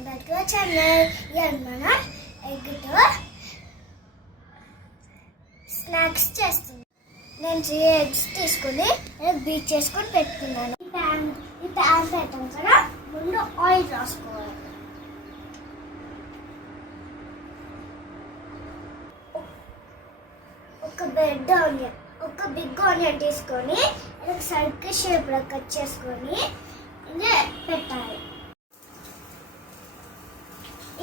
Welcome back to our channel. ఇవాళ మనం ఎగ్తో snacks చేస్తున్నాం. నేను 3 eggs తీసుకుని బీట్ చేసుకొని పెట్టుకున్నాను. ఈ ప్యాన్ పెట్టాం కదా, ముందు ఆయిల్ రాసుకోవాలి. ఒక బిగ్ ఆనియన్ తీసుకొని సర్కిల్ షేప్లో కట్ చేసుకొని పెట్టాలి.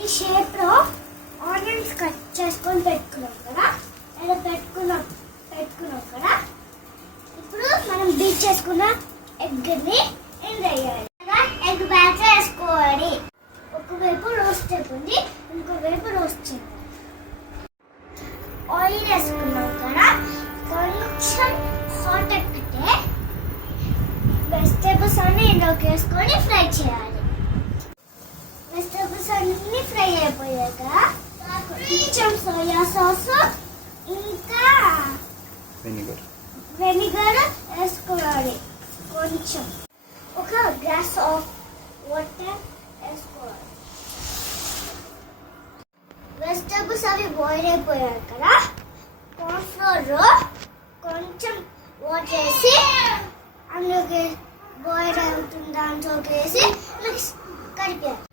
ఈ షేప్లో ఆనియన్స్ కట్ చేసుకొని పెట్టుకున్నాం కదా, ఇలా పెట్టుకున్నాం కదా. ఇప్పుడు మనం బీట్ చేసుకున్న ఎగ్ని వేయాలి. ఎగ్ బ్యాచ్ వేసుకోవాలి. ఒకవైపు రోస్ట్ అయిపోయింది, ఇంకోవైపు రోస్ట్ చేయాలి. ఆయిల్ వేసుకున్నాం కదా, కొంచెం హాట్ ఎక్కితే వెజిటేబుల్స్ అన్ని ఇందులోకి వేసుకొని ఫ్రై చేయాలి. వెజిటేబుల్స్ అన్ని ఫ్రై అయిపోయాక కొంచెం సోయా సాస్ ఇంకా వెనిగర్ వేసుకోవాలి. కొంచెం ఒక గ్లాస్ ఆఫ్ వాటర్ వేసుకోవాలి. వెజిటేబుల్స్ అవి బాయిల్ అయిపోయాయి కదా, కార్న్ఫ్లోర్ కొంచెం వాటర్ వేసి అందులోకి బాయిల్ అవుతుంది దాంట్లోకి వేసి మిక్స్ కలిపాలి.